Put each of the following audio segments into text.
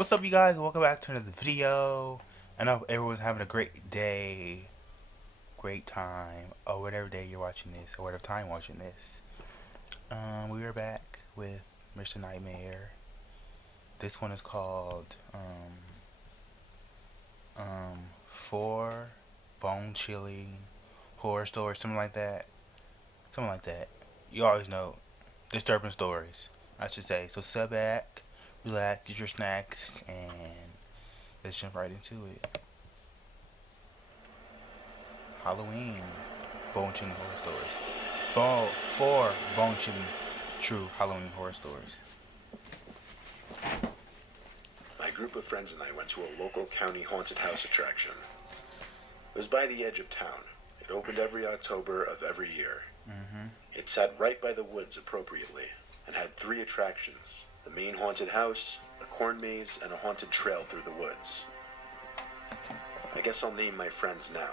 What's up, you guys? Welcome back to another video. I know everyone's having a great day, great time, or whatever day you're watching this, or whatever time watching this. We are back with Mr. Nightmare. This one is called Four Bone Chilling Horror Stories, something like that. Something like that. You always know disturbing stories, I should say. So sit back, relax, get your snacks, and let's jump right into it. Halloween, bone chilling horror stories. Four bone chilling true Halloween horror stories. My group of friends and I went to a local county haunted house attraction. It was by the edge of town. It opened every October of every year. It sat right by the woods appropriately and had three attractions: the main haunted house, a corn maze, and a haunted trail through the woods. I guess I'll name my friends now.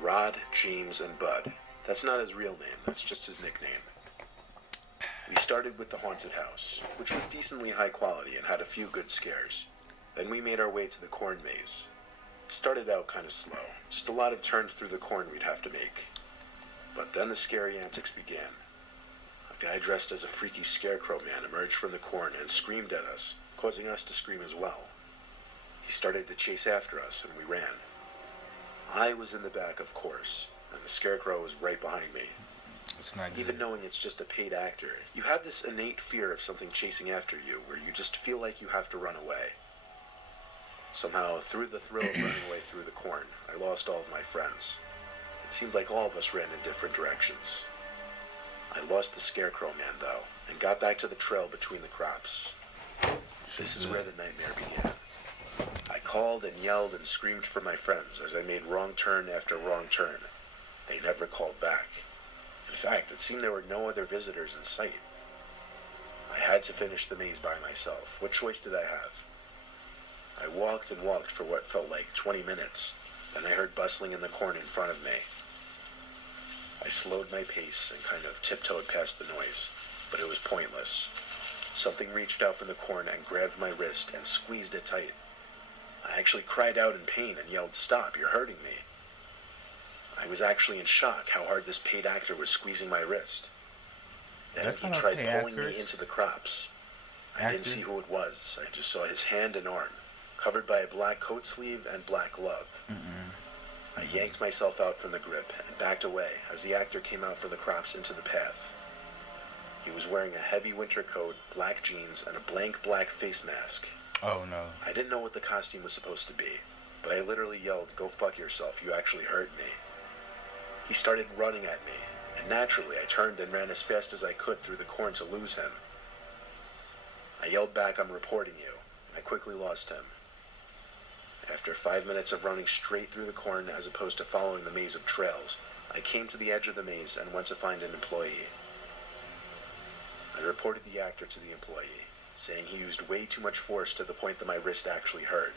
Rod, James, and Bud. That's not his real name, that's just his nickname. We started with the haunted house, which was decently high quality and had a few good scares. Then we made our way to the corn maze. It started out kind of slow, just a lot of turns through the corn we'd have to make. But then the scary antics began. A guy dressed as a freaky scarecrow man emerged from the corn and screamed at us, causing us to scream as well. He started to chase after us and we ran. I was in the back, of course, and the scarecrow was right behind me. It's not Even good. knowing it's just a paid actor, you have this innate fear of something chasing after you where you just feel like you have to run away. Somehow, through the thrill of running away through the corn, I lost all of my friends. It seemed like all of us ran in different directions. I lost the scarecrow man, though, and got back to the trail between the crops. This is where the nightmare began. I called and yelled and screamed for my friends as I made wrong turn after wrong turn. They never called back. In fact, it seemed there were no other visitors in sight. I had to finish the maze by myself. What choice did I have? I walked and walked for what felt like 20 minutes. Then I heard bustling in the corn in front of me. I slowed my pace and kind of tiptoed past the noise, but it was pointless. Something reached out from the corn and grabbed my wrist and squeezed it tight. I actually cried out in pain and yelled, "Stop, you're hurting me." I was actually in shock how hard this paid actor was squeezing my wrist. Then That's he not tried okay, pulling actors. me into the crops. I didn't Actor. see who it was. I just saw his hand and arm, covered by a black coat sleeve and black glove. I yanked myself out from the grip and backed away as the actor came out from the crops into the path. He was wearing a heavy winter coat, black jeans, and a blank black face mask. Oh no. I didn't know what the costume was supposed to be, but I literally yelled, "Go fuck yourself, you actually hurt me." He started running at me, and naturally I turned and ran as fast as I could through the corn to lose him. I yelled back, "I'm reporting you," and I quickly lost him. After 5 minutes of running straight through the corn as opposed to following the maze of trails, I came to the edge of the maze and went to find an employee. I reported the actor to the employee, saying he used way too much force to the point that my wrist actually hurt.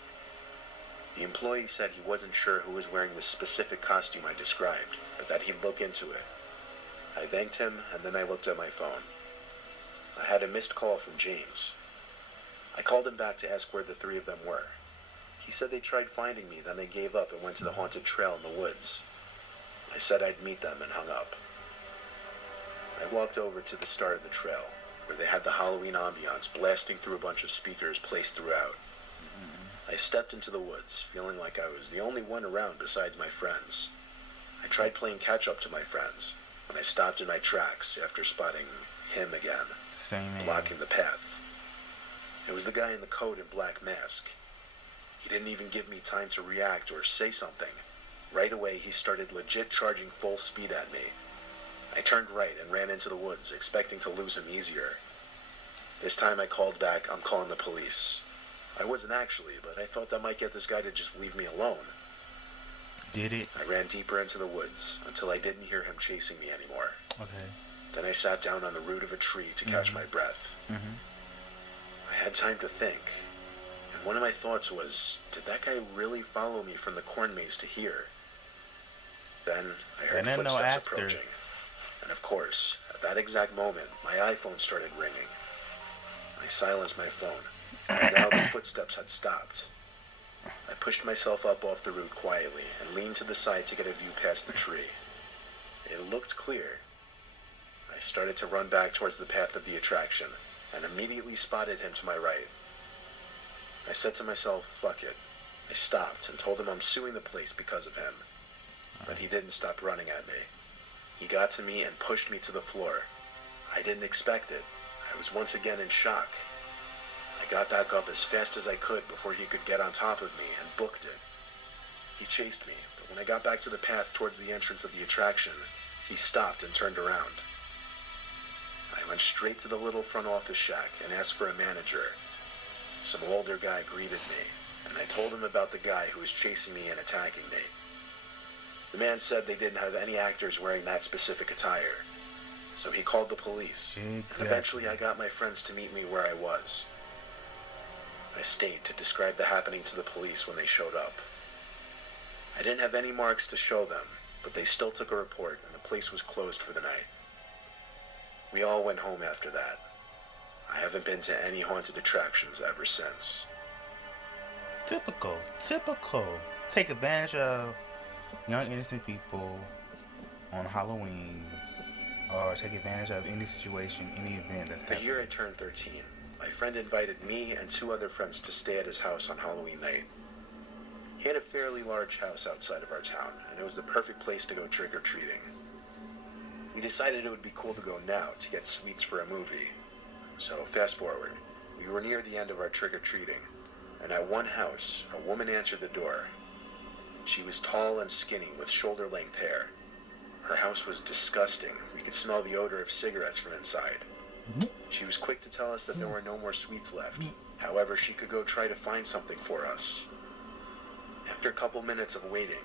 The employee said he wasn't sure who was wearing the specific costume I described, but that he'd look into it. I thanked him, and then I looked at my phone. I had a missed call from James. I called him back to ask where the three of them were. He said they tried finding me, then they gave up and went to the haunted trail in the woods. I said I'd meet them and hung up. I walked over to the start of the trail, where they had the Halloween ambiance blasting through a bunch of speakers placed throughout. I stepped into the woods, feeling like I was the only one around besides my friends. I tried playing catch-up to my friends, when I stopped in my tracks after spotting him again, Same man. blocking the path. It was the guy in the coat and black mask. He didn't even give me time to react or say something. Right away, he started legit charging full speed at me. I turned right and ran into the woods, expecting to lose him easier. This time I called back, "I'm calling the police." I wasn't actually, but I thought that might get this guy to just leave me alone. Did it? I ran deeper into the woods until I didn't hear him chasing me anymore. Okay. Then I sat down on the root of a tree to catch my breath. I had time to think, and one of my thoughts was, did that guy really follow me from the corn maze to here? Then I heard And then no footsteps actor. approaching, and of course, at that exact moment, my iPhone started ringing. I silenced my phone, and now the footsteps footsteps had stopped. I pushed myself up off the root quietly and leaned to the side to get a view past the tree. It looked clear. I started to run back towards the path of the attraction and immediately spotted him to my right. I said to myself, fuck it. I stopped and told him I'm suing the place because of him. But he didn't stop running at me. He got to me and pushed me to the floor. I didn't expect it. I was once again in shock. I got back up as fast as I could before he could get on top of me and booked it. He chased me, but when I got back to the path towards the entrance of the attraction, he stopped and turned around. I went straight to the little front office shack and asked for a manager. Some older guy greeted me, and I told him about the guy who was chasing me and attacking me. The man said they didn't have any actors wearing that specific attire, so he called the police. Exactly. And eventually I got my friends to meet me where I was. I stayed to describe the happening to the police when they showed up. I didn't have any marks to show them, but they still took a report and the place was closed for the night. We all went home after that. I haven't been to any haunted attractions ever since. Typical. Take advantage of young innocent people on Halloween, or take advantage of any situation, any event that's The happening. year I turned 13, my friend invited me and 2 other friends to stay at his house on Halloween night. He had a fairly large house outside of our town, and it was the perfect place to go trick-or-treating. We decided it would be cool to go now to get sweets for a movie. So fast forward, we were near the end of our trick-or-treating, and at one house, a woman answered the door. She was tall and skinny with shoulder-length hair. Her house was disgusting. We could smell the odor of cigarettes from inside. She was quick to tell us that there were no more sweets left. However, she could go try to find something for us. After a couple minutes of waiting,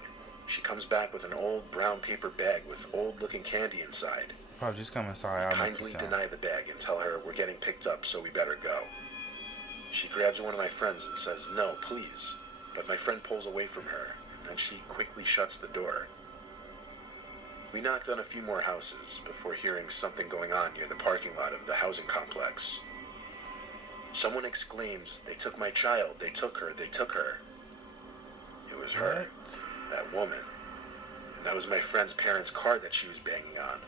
she comes back with an old brown paper bag with old-looking candy inside. Probably just come inside. I kindly deny the bag and tell her we're getting picked up, so we better go. She grabs one of my friends and says, "No, please." But my friend pulls away from her, and then she quickly shuts the door. We knocked on a few more houses before hearing something going on near the parking lot of the housing complex. Someone exclaims, "They took my child, they took her, they took her." It was her, that woman. And that was my friend's parents' car that she was banging on.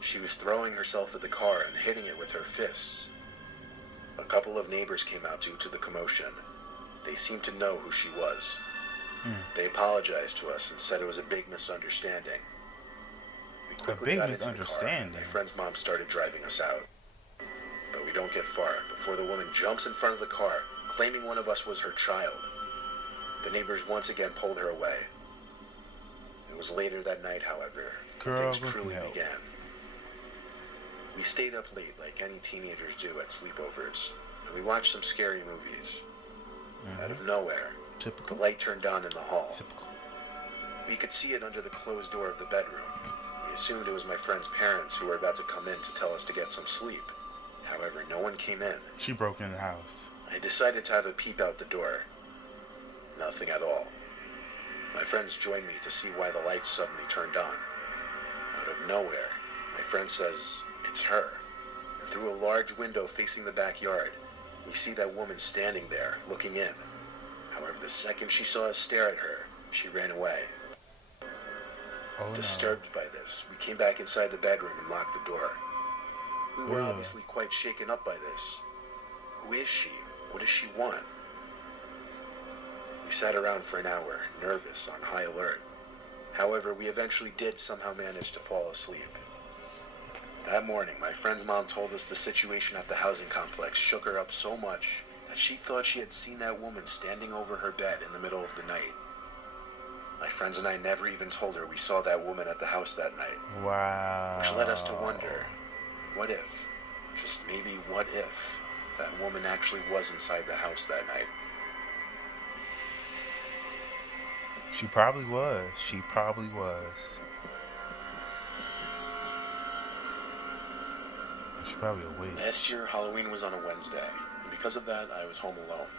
She was throwing herself at the car and hitting it with her fists. A couple of neighbors came out due to the commotion. They seemed to know who she was. They apologized to us and said it was a big misunderstanding. We quickly got into the car, and my friend's mom started driving us out. But we don't get far before the woman jumps in front of the car, claiming one of us was her child. The neighbors once again pulled her away. It was later that night, however, things truly began. We stayed up late like any teenagers do at sleepovers, and we watched some scary movies. Out of nowhere, the light turned on in the hall. We could see it under the closed door of the bedroom. We assumed it was my friend's parents who were about to come in to tell us to get some sleep. However, no one came in. She broke in the house. I decided to have a peep out the door. Nothing at all. My friends joined me to see why the lights suddenly turned on. Out of nowhere, my friend says, "It's her." And through a large window facing the backyard, we see that woman standing there, looking in. However, the second she saw us stare at her, she ran away. Disturbed by this, we came back inside the bedroom and locked the door. We were obviously quite shaken up by this. Who is she? What does she want? We sat around for an hour, nervous, on high alert. However, we eventually did somehow manage to fall asleep. That morning, my friend's mom told us the situation at the housing complex shook her up so much that she thought she had seen that woman standing over her bed in the middle of the night. My friends and I never even told her we saw that woman at the house that night. Wow. Which led us to wonder, what if, just maybe what if, that woman actually was inside the house that night? She probably was. She's probably awake. Last year, Halloween was on a Wednesday, and because of that, I was home alone.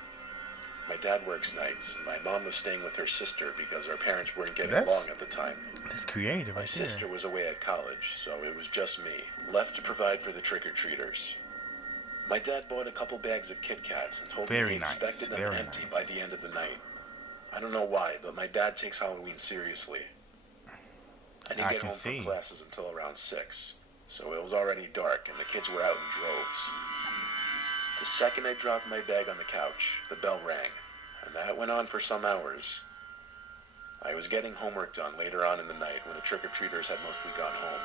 My dad works nights, and my mom was staying with her sister because our parents weren't getting along at the time. That's creative, My sister was away at college, so it was just me, left to provide for the trick-or-treaters. My dad bought a couple bags of Kit Kats and told me he Very nice. expected them Very empty nice. by the end of the night. I don't know why, but my dad takes Halloween seriously. I didn't I get can home from see. classes until around 6, so it was already dark and the kids were out in droves. The second I dropped my bag on the couch, the bell rang, and that went on for some hours. I was getting homework done later on in the night when the trick-or-treaters had mostly gone home.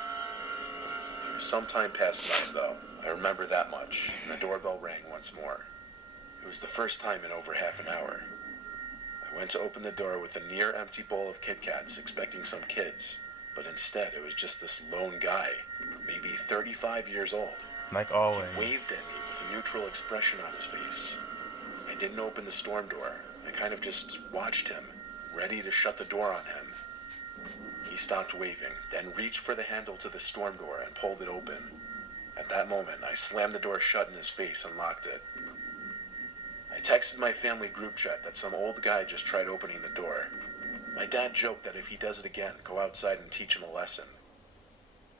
It was some time past 9 though, I remember that much, and the doorbell rang once more. It was the first time in over half an hour. I went to open the door with a near-empty bowl of Kit Kats, expecting some kids, but instead it was just this lone guy, maybe 35 years old. Like He always. waved at me with a neutral expression on his face. I didn't open the storm door. I kind of just watched him, ready to shut the door on him. He stopped waving, then reached for the handle to the storm door and pulled it open. At that moment, I slammed the door shut in his face and locked it. I texted my family group chat that some old guy just tried opening the door. My dad joked that if he does it again, go outside and teach him a lesson.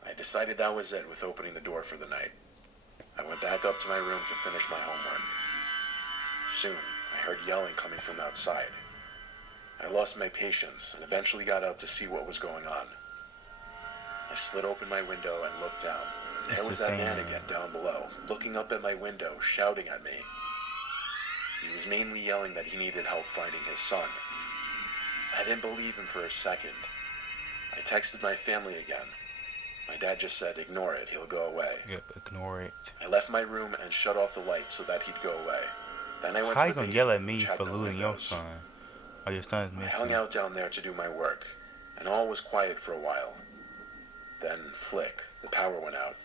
I decided that was it with opening the door for the night. I went back up to my room to finish my homework. Soon, I heard yelling coming from outside. I lost my patience and eventually got up to see what was going on. I slid open my window and looked down, and there was that man again down below, looking up at my window, shouting at me. He was mainly yelling that he needed help finding his son. I didn't believe him for a second. I texted my family again. My dad just said, ignore it, he'll go away. Yep, ignore it. I left my room and shut off the light so that he'd go away. Then I went How to you the gonna basement, yell at me which had for no losing your windows. son? Or your son's I hung missing? out down there to do my work, and all was quiet for a while. Then, flick, the power went out.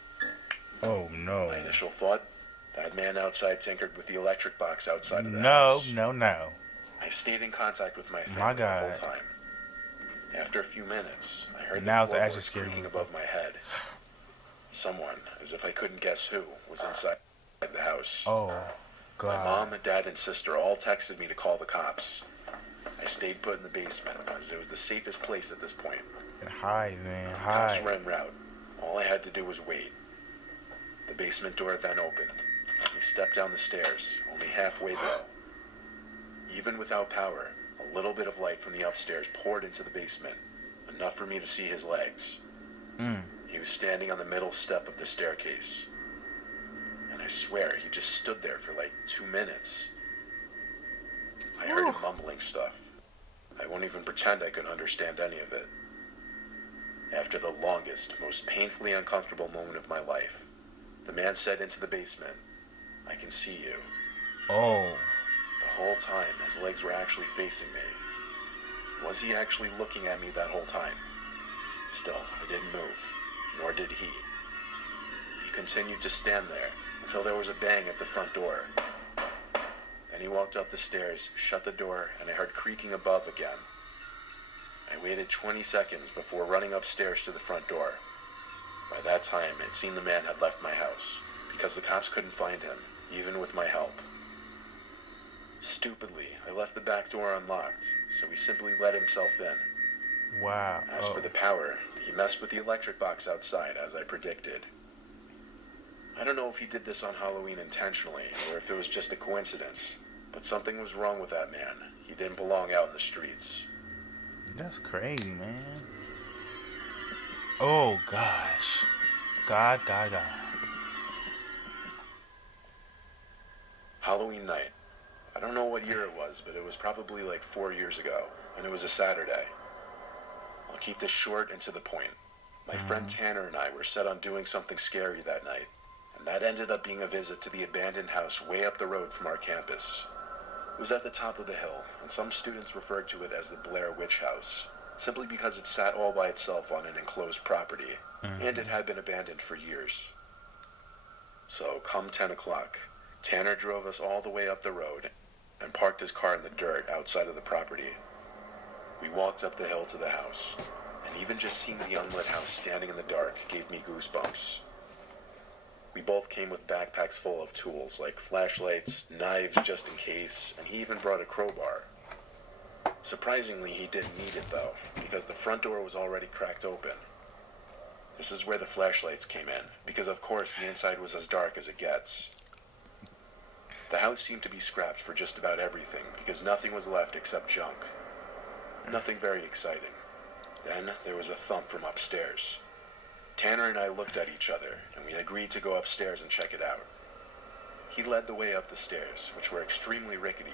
Oh no. My initial thought, that man outside tinkered with the electric box outside of the No, house. no. I stayed in contact with my My family the God. whole time. After a few minutes, I heard Now the it's actually floorboards scary. creaking above my head. Someone, as if I couldn't guess who, was inside the house. Oh, My God. mom, dad, and sister all texted me to call the cops. I stayed put in the basement as it was the safest place at this point. Hide, man. The cops were Hide. en route. All I had to do was wait. The basement door then opened. We stepped down the stairs, only halfway though. Even without power, a little bit of light from the upstairs poured into the basement, enough for me to see his legs. He was standing on the middle step of the staircase. And I swear, he just stood there for like 2 minutes. I heard him mumbling stuff. I won't even pretend I could understand any of it. After the longest, most painfully uncomfortable moment of my life, the man said into the basement, I can see you. Oh. The whole time, his legs were actually facing me. Was he actually looking at me that whole time? Still, I didn't move, nor did he. He continued to stand there until there was a bang at the front door. Then he walked up the stairs, shut the door, and I heard creaking above again. I waited 20 seconds before running upstairs to the front door. By that time, it seemed the man had left my house, because the cops couldn't find him, even with my help. Stupidly, I left the back door unlocked, so he simply let himself in. Wow. As for the power, he messed with the electric box outside, as I predicted. I don't know if he did this on Halloween intentionally, or if it was just a coincidence, but something was wrong with that man. He didn't belong out in the streets. That's crazy, man. Oh, gosh. God. Halloween night. I don't know what year it was, but it was probably like 4 years ago, and it was a Saturday. I'll keep this short and to the point. My friend Tanner and I were set on doing something scary that night, and that ended up being a visit to the abandoned house way up the road from our campus. It was at the top of the hill, and some students referred to it as the Blair Witch House, simply because it sat all by itself on an enclosed property, and it had been abandoned for years. So, come 10 o'clock, Tanner drove us all the way up the road and parked his car in the dirt outside of the property. We walked up the hill to the house, and even just seeing the unlit house standing in the dark gave me goosebumps. We both came with backpacks full of tools like flashlights, knives just in case, and he even brought a crowbar. Surprisingly, he didn't need it though, because the front door was already cracked open. This is where the flashlights came in, because of course the inside was as dark as it gets. The house seemed to be scrapped for just about everything because nothing was left except junk. Nothing very exciting. Then there was a thump from upstairs. Tanner and I looked at each other, and we agreed to go upstairs and check it out. He led the way up the stairs, which were extremely rickety.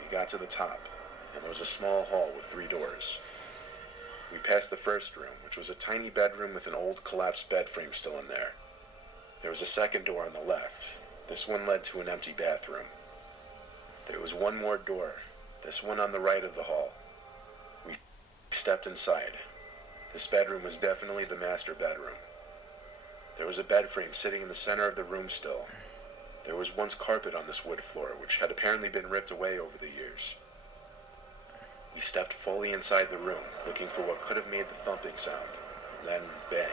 We got to the top, and there was a small hall with 3 doors. We passed the first room, which was a tiny bedroom with an old collapsed bed frame still in there. There was a second door on the left. This one led to an empty bathroom. There was one more door, this one on the right of the hall. We stepped inside. This bedroom was definitely the master bedroom. There was a bed frame sitting in the center of the room still. There was once carpet on this wood floor, which had apparently been ripped away over the years. We stepped fully inside the room, looking for what could have made the thumping sound. Then, bang.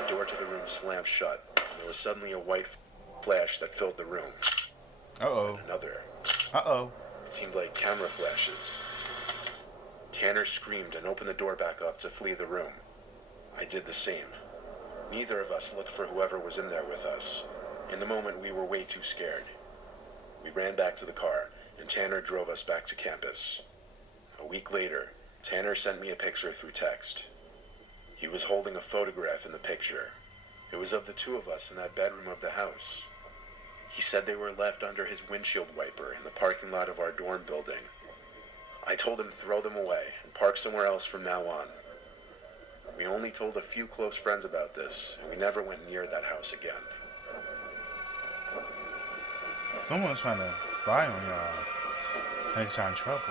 The door to the room slammed shut, and there was suddenly a white flash that filled the room. Uh-oh. And another. Uh-oh. It seemed like camera flashes. Tanner screamed and opened the door back up to flee the room. I did the same. Neither of us looked for whoever was in there with us. In the moment, we were way too scared. We ran back to the car, and Tanner drove us back to campus. A week later, Tanner sent me a picture through text. He was holding a photograph in the picture. It was of the 2 of us in that bedroom of the house. He said they were left under his windshield wiper in the parking lot of our dorm building. I told him throw them away and park somewhere else from now on. We only told a few close friends about this, and we never went near that house again. Someone's trying to spy on y'all. Make y'all in trouble.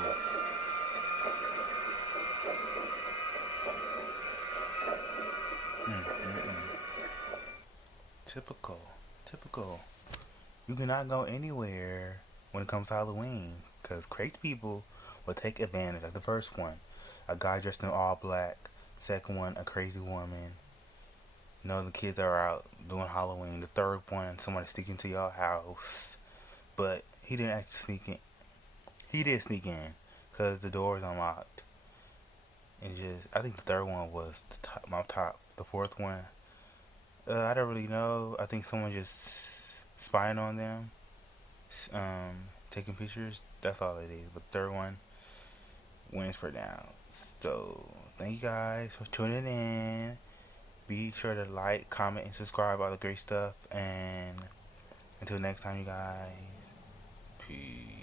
Typical. Typical. You cannot go anywhere when it comes to Halloween, because crazy people will take advantage. Like the first one, a guy dressed in all black. Second one, a crazy woman. You know, the kids that are out doing Halloween. The third one, someone sneaking to your house. But he didn't actually sneak in. He did sneak in, because the door was unlocked. And just, I think the third one was the top, my top. The fourth one, I don't really know. I think someone just spying on them, taking pictures. That's all it is. But the third one wins for now. So thank you guys for tuning in. Be sure to like, comment, and subscribe. All the great stuff. And until next time, you guys. Peace.